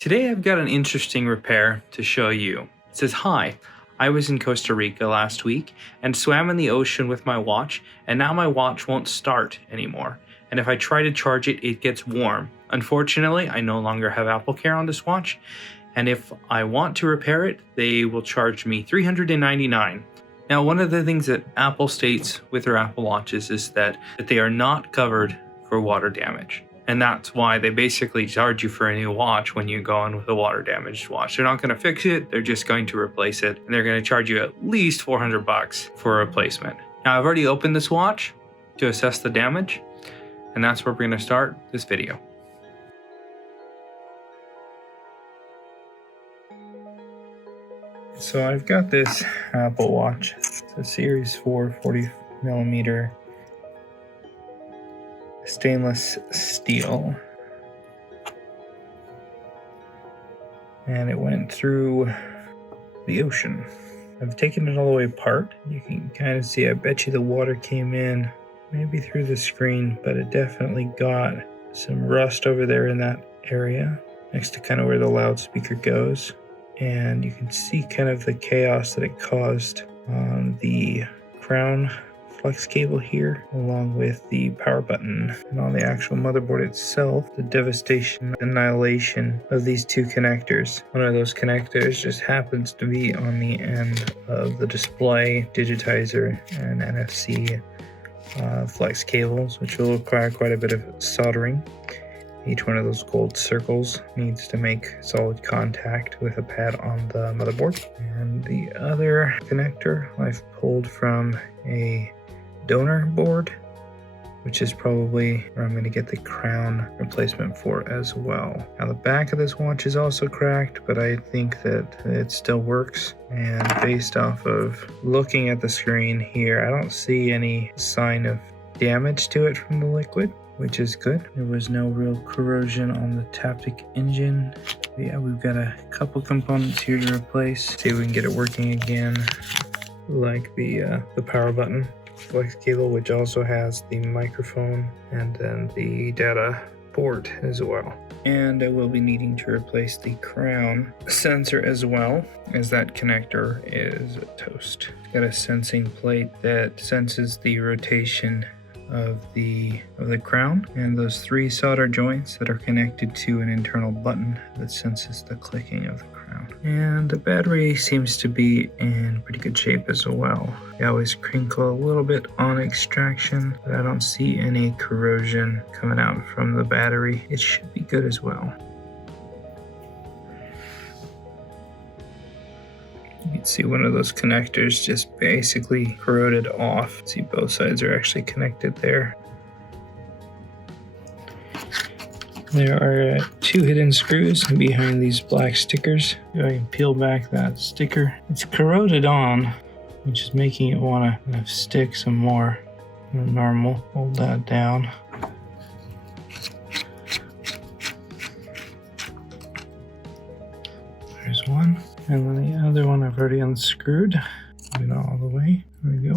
Today I've got an interesting repair to show you. It says, "Hi, I was in Costa Rica last week and swam in the ocean with my watch, and now my watch won't start anymore. And if I try to charge it, it gets warm. Unfortunately, I no longer have Apple Care on this watch, and if I want to repair it, they will charge me $399. Now, one of the things that Apple states with their Apple Watches is that they are not covered for water damage. And that's why they basically charge you for a new watch when you go in with a water damaged watch. They're not going to fix it, they're just going to replace it, and they're going to charge you at least $400 for a replacement. Now, I've already opened this watch to assess the damage, and that's where we're going to start this video. So I've got this Apple Watch. It's a Series 4 40mm stainless steel, and it went through the ocean. I've taken it all the way apart. You can kind of see, I bet you the water came in maybe through the screen, but it definitely got some rust over there in that area next to kind of where the loudspeaker goes, and you can see kind of the chaos that it caused on the crown flex cable here, along with the power button, and on the actual motherboard itself, the devastation, annihilation of these two connectors. One of those connectors just happens to be on the end of the display digitizer and NFC flex cables, which will require quite a bit of soldering. Each one of those gold circles needs to make solid contact with a pad on the motherboard. And the other connector I've pulled from a donor board, which is probably where I'm going to get the crown replacement for as well. Now, the back of this watch is also cracked, but I think that it still works. And based off of looking at the screen here, I don't see any sign of damage to it from the liquid, which is good. There was no real corrosion on the Taptic engine. But yeah, we've got a couple components here to replace. See if we can get it working again, like the power button flex cable, which also has the microphone and then the data port as well. And I will be needing to replace the crown sensor as well, as that connector is toast. It's got a sensing plate that senses the rotation of the crown, and those three solder joints that are connected to an internal button that senses the clicking of the crown. And the battery seems to be in pretty good shape as well. They always crinkle a little bit on extraction, but I don't see any corrosion coming out from the battery. It should be good as well. You can see one of those connectors just basically corroded off. See, both sides are actually connected there. There are two hidden screws behind these black stickers. I can peel back that sticker. It's corroded on, which is making it want to kind of stick some more than normal. Hold that down. There's one. And then the other one I've already unscrewed. Put it all the way. There we go.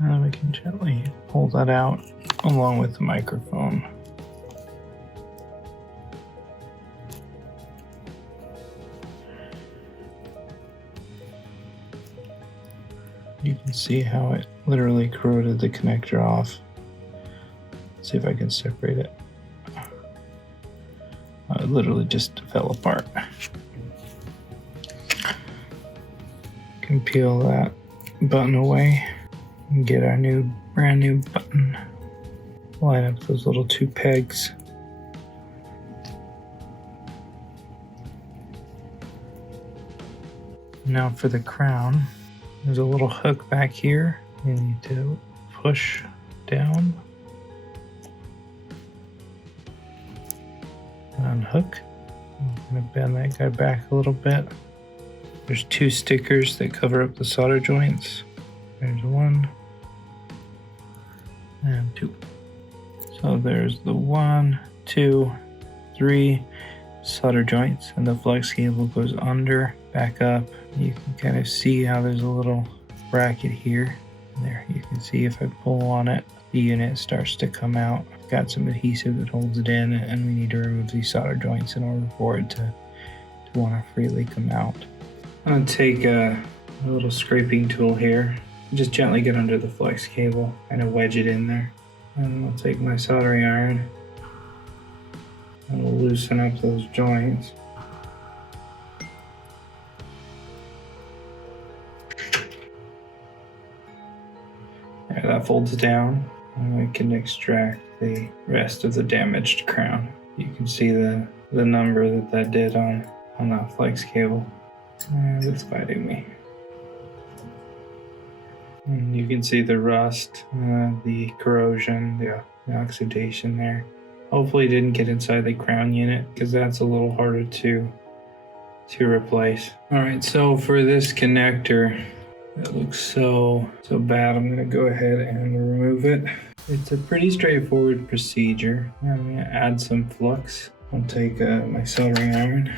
And we can gently pull that out along with the microphone. You can see how it literally corroded the connector off. Let's see if I can separate it. It literally just fell apart. Can peel that button away and get our brand new button. Line up those little two pegs. Now for the crown, there's a little hook back here. You need to push down. Unhook. I'm going to bend that guy back a little bit. There's two stickers that cover up the solder joints. There's one and two. So there's the 1, 2, 3 solder joints, and the flex cable goes under, back up. You can kind of see how there's a little bracket here. There, you can see if I pull on it, the unit starts to come out. I've got some adhesive that holds it in, and we need to remove these solder joints in order for it to want to freely come out. I'm going to take a little scraping tool here, just gently get under the flex cable and wedge it in there. And I'll take my soldering iron and we'll loosen up those joints. There, that folds down, and we can extract the rest of the damaged crown. You can see the number that did on that flex cable. And it's biting me. And you can see the rust, the corrosion, the oxidation there. Hopefully it didn't get inside the crown unit, because that's a little harder to replace. Alright, so for this connector, it looks so bad. I'm going to go ahead and remove it. It's a pretty straightforward procedure. I'm going to add some flux. I'll take my soldering iron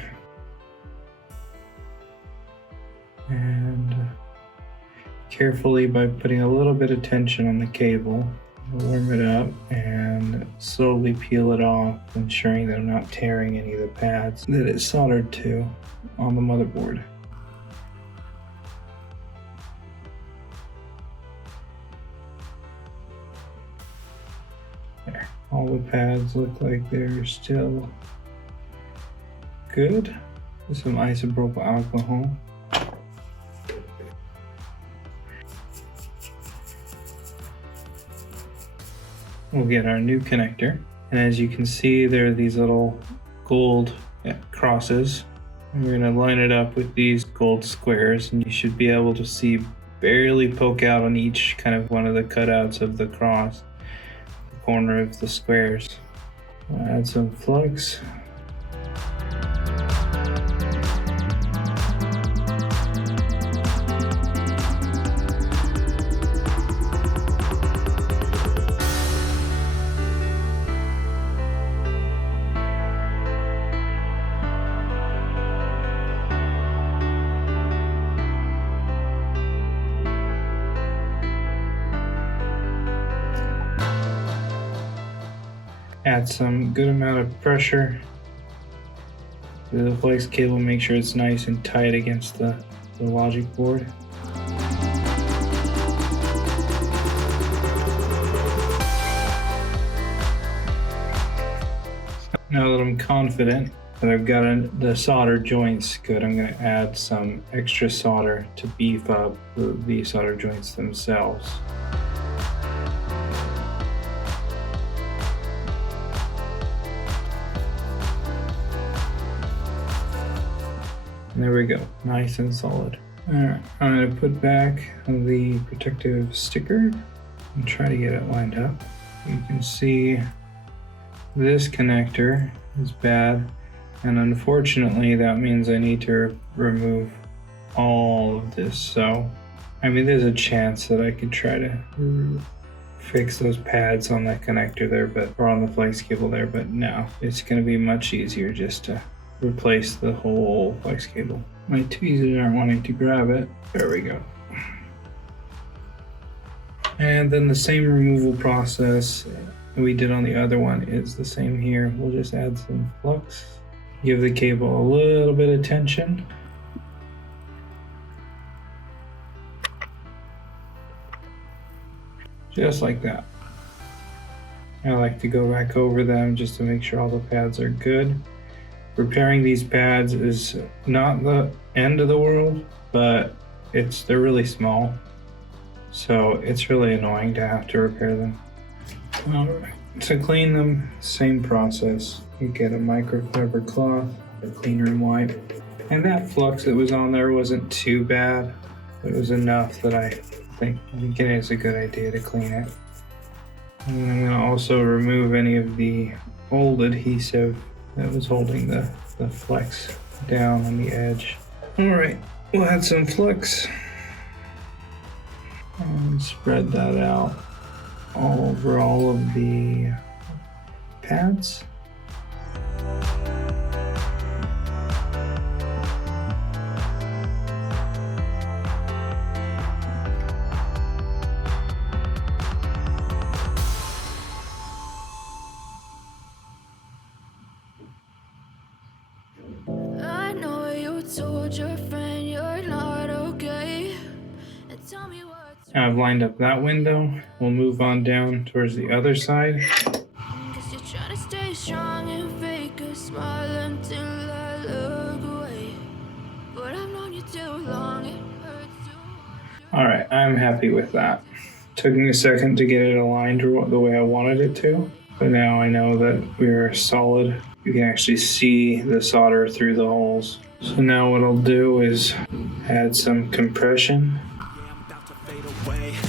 and carefully, by putting a little bit of tension on the cable, warm it up and slowly peel it off, ensuring that I'm not tearing any of the pads that it's soldered to on the motherboard. There, all the pads look like they're still good. With some isopropyl alcohol. We'll get our new connector, and as you can see, there are these little gold crosses. And we're going to line it up with these gold squares, and you should be able to see barely poke out on each kind of one of the cutouts of the cross, the corner of the squares. We'll add some flux. Add some good amount of pressure to the flex cable, make sure it's nice and tight against the logic board. Now that I'm confident that I've got the solder joints good, I'm going to add some extra solder to beef up the solder joints themselves. And there we go, nice and solid. Alright, I'm going to put back the protective sticker and try to get it lined up. You can see this connector is bad, and unfortunately that means I need to remove all of this. So, I mean, there's a chance that I could try to fix those pads on that connector there, or on the flex cable there, but no, it's going to be much easier just to replace the whole flex cable. My tweezers aren't wanting to grab it. There we go. And then the same removal process that we did on the other one is the same here. We'll just add some flux, give the cable a little bit of tension. Just like that. I like to go back over them just to make sure all the pads are good. Repairing these pads is not the end of the world, but they're really small, so it's really annoying to have to repair them. Alright, to clean them, same process. You get a microfiber cloth, a clean room wipe, and that flux that was on there wasn't too bad. It was enough that I think it's a good idea to clean it. And I'm going to also remove any of the old adhesive that was holding the flex down on the edge. Alright, we'll add some flux and spread that out all over all of the pads. Now I've lined up that window. We'll move on down towards the other side. Alright, I'm happy with that. Took me a second to get it aligned the way I wanted it to, but now I know that we're solid. You can actually see the solder through the holes. So now what I'll do is add some compression.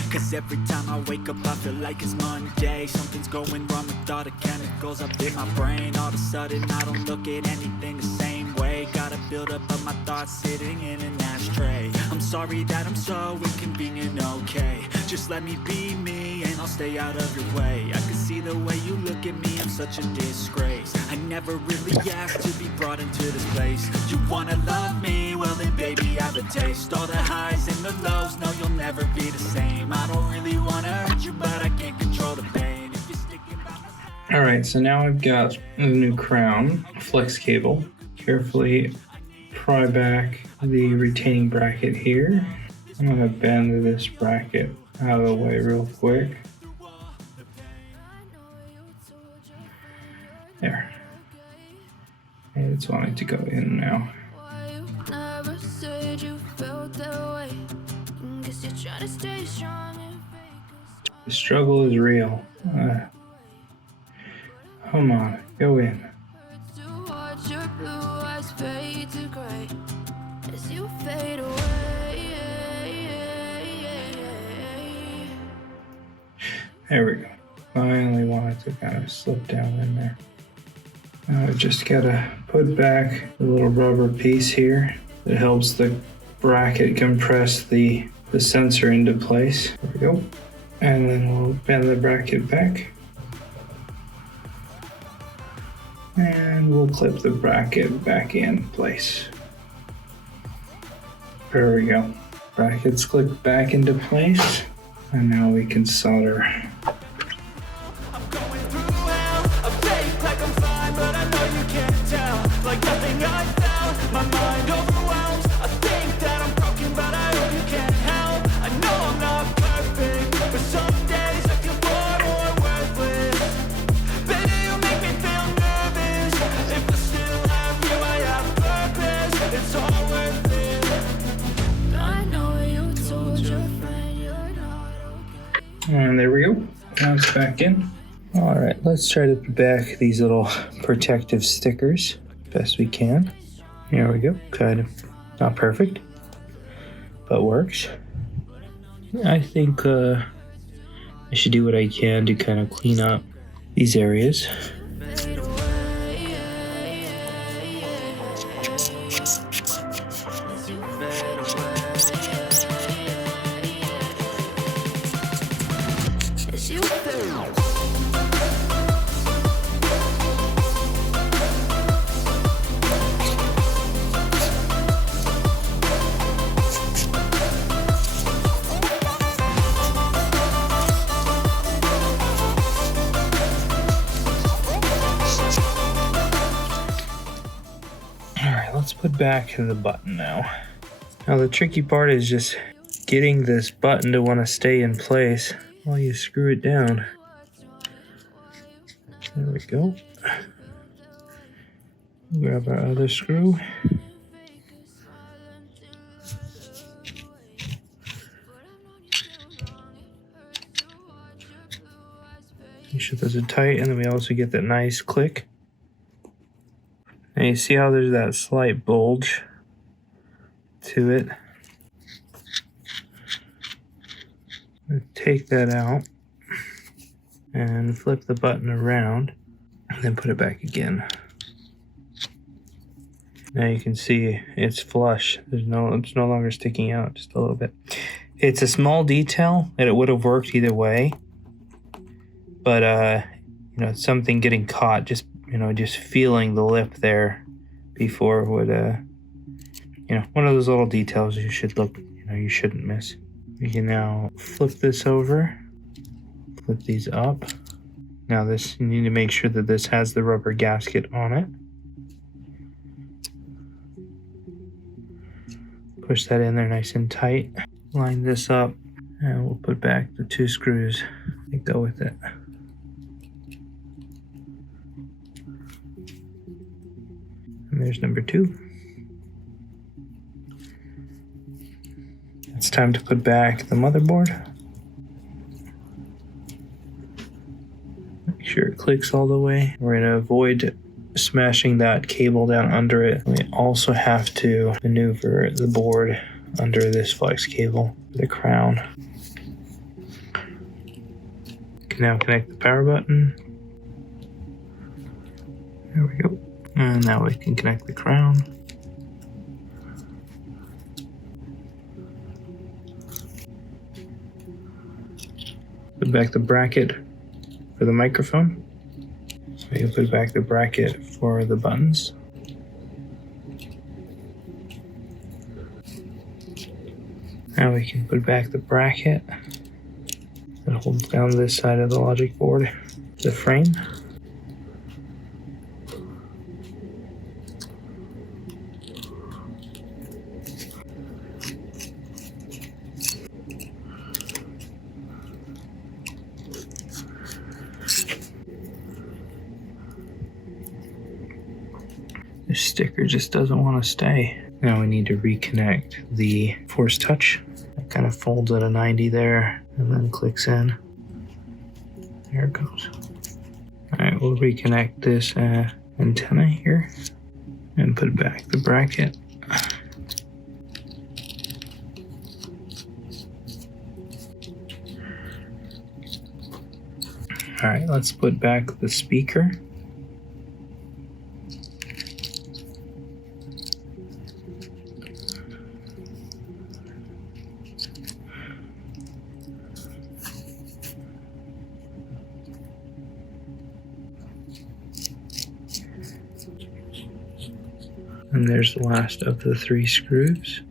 Cause every time I wake up I feel like it's Monday. Something's going wrong with all the chemicals up in my brain. All of a sudden I don't look at anything the same way. Gotta build up of my thoughts sitting in an ashtray. I'm sorry that I'm so inconvenient, okay. Just let me be me and I'll stay out of your way. I can see the way you look at me, I'm such a disgrace. I never really asked to be brought into this place. You wanna love me? Well then baby have a taste. All the highs and the lows, no you'll never be the same. I don't really wanna hurt you but I can't control the pain. If you're sticking by my side. Alright, so now I've got the new crown, flex cable. Carefully pry back the retaining bracket here. I'm gonna bend this bracket out of the way real quick. There. It's wanting to go in now. The struggle is real. Come on, go in. There we go. Finally wanted to kind of slip down in there. Now I just gotta put back the little rubber piece here that helps the bracket compress the sensor into place. There we go. And then we'll bend the bracket back. And we'll clip the bracket back in place. There we go. Brackets click back into place. And now we can solder. I'm going through hell, I fake like I'm fine, but I know you can't tell. Like nothing I found, my mind overwhelms. I think that I'm broken, but I hope you can't help. I know I'm not perfect, but some days I feel bored or worthless. Baby, you make me feel nervous. If I still have you, I have purpose. It's all worth it. I know you told your friend you're not okay. And there we go. Now it's back in. Alright, let's try to put back these little protective stickers best we can. Here we go. Kind of not perfect, but works. I think I should do what I can to kind of clean up these areas. Let's put back the button now. Now the tricky part is just getting this button to want to stay in place while you screw it down. There we go. Grab our other screw. Make sure those are tight, and then we also get that nice click. And you see how there's that slight bulge to it. Take that out and flip the button around and then put it back again. Now you can see it's flush. It's no longer sticking out just a little bit. It's a small detail and it would have worked either way. But it's something getting caught, just feeling the lip there before would one of those little details you shouldn't miss. We can now flip this over, flip these up. Now this, you need to make sure that this has the rubber gasket on it. Push that in there nice and tight. Line this up And we'll put back the 2 screws that go with it. And there's number 2. It's time to put back the motherboard. Make sure it clicks all the way. We're going to avoid smashing that cable down under it. We also have to maneuver the board under this flex cable, the crown. We can now connect the power button. There we go. And now we can connect the crown. Put back the bracket for the microphone. So you can put back the bracket for the buttons. Now we can put back the bracket that holds down this side of the logic board, the frame. This sticker just doesn't want to stay. Now we need to reconnect the force touch. It kind of folds at a 90 there and then clicks in. There it goes. Alright, we'll reconnect this antenna here and put back the bracket. Alright, let's put back the speaker. And there's the last of the 3 screws.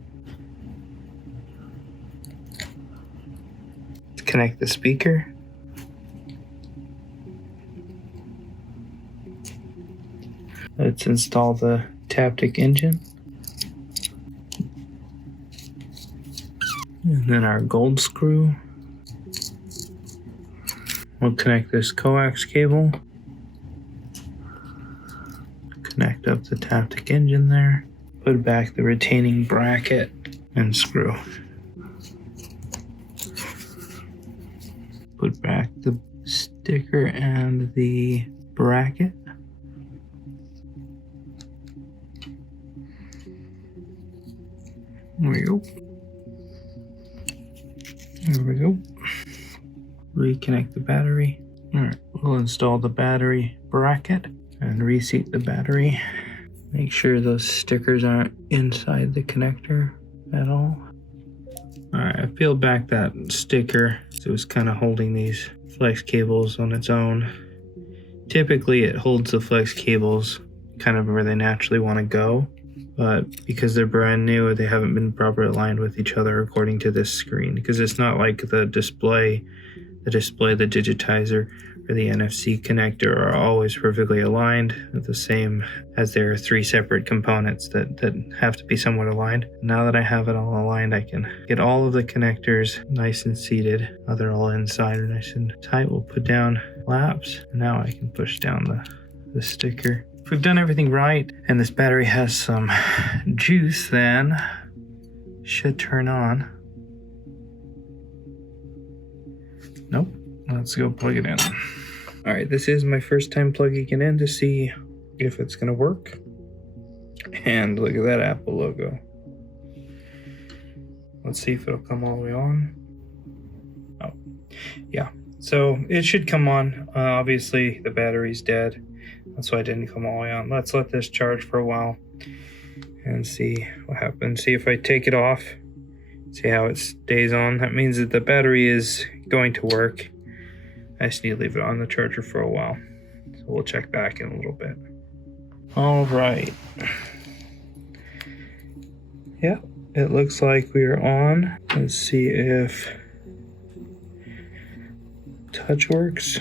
To connect the speaker. Let's install the Taptic engine. And then our gold screw. We'll connect this coax cable. Connect up the Taptic engine there. Put back the retaining bracket and screw. Put back the sticker and the bracket. There we go. There we go. Reconnect the battery. Alright, we'll install the battery bracket and reseat the battery. Make sure those stickers aren't inside the connector at all. Alright, I peeled back that sticker, so it was kind of holding these flex cables on its own. Typically it holds the flex cables kind of where they naturally want to go, but because they're brand new, they haven't been properly aligned with each other according to this screen, because it's not like the display, the digitizer, or the NFC connector are always perfectly aligned, the same as there are 3 separate components that have to be somewhat aligned. Now that I have it all aligned, I can get all of the connectors nice and seated. Now they're all inside or nice and tight. We'll put down flaps, and now I can push down the sticker. If we've done everything right and this battery has some juice, then it should turn on. Nope. Let's go plug it in. All right, this is my first time plugging it in to see if it's gonna work. And look at that Apple logo. Let's see if it'll come all the way on. Oh, yeah. So it should come on. Obviously the battery's dead. That's why it didn't come all the way on. Let's let this charge for a while and see what happens. See if I take it off, see how it stays on. That means that the battery is going to work. I just need to leave it on the charger for a while. So we'll check back in a little bit. All right. Yeah, it looks like we are on. Let's see if touch works.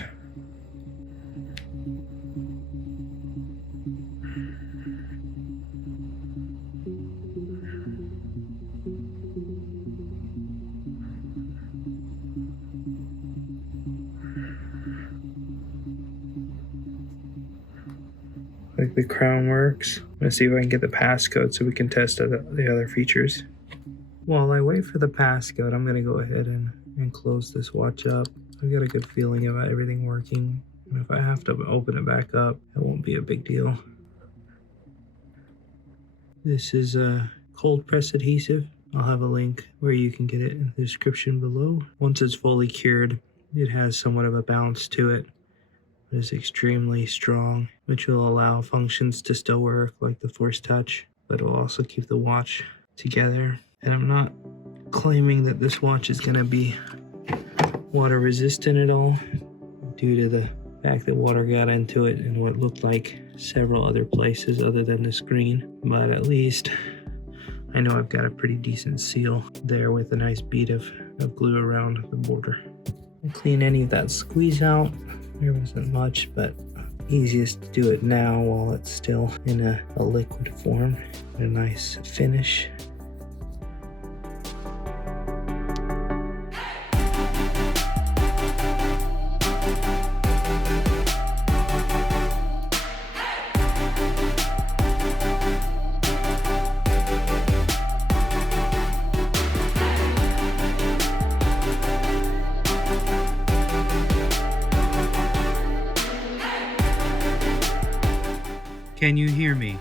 like the crown works. I'm gonna see if I can get the passcode so we can test the other features. While I wait for the passcode, I'm gonna go ahead and close this watch up. I've got a good feeling about everything working. And if I have to open it back up, it won't be a big deal. This is a cold press adhesive. I'll have a link where you can get it in the description below. Once it's fully cured, it has somewhat of a bounce to it. It's extremely strong, which will allow functions to still work like the force touch, but it will also keep the watch together. And I'm not claiming that this watch is going to be water resistant at all, due to the fact that water got into it in what looked like several other places other than the screen. But at least I know I've got a pretty decent seal there with a nice bead of glue around the border. I'll clean any of that squeeze out. There wasn't much, but easiest to do it now while it's still in a liquid form. A nice finish. Can you hear me?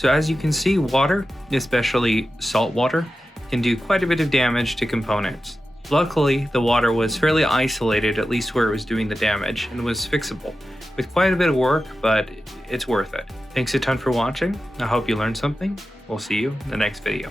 So as you can see, water, especially salt water, can do quite a bit of damage to components. Luckily, the water was fairly isolated, at least where it was doing the damage, and was fixable. With quite a bit of work, but it's worth it. Thanks a ton for watching. I hope you learned something. We'll see you in the next video.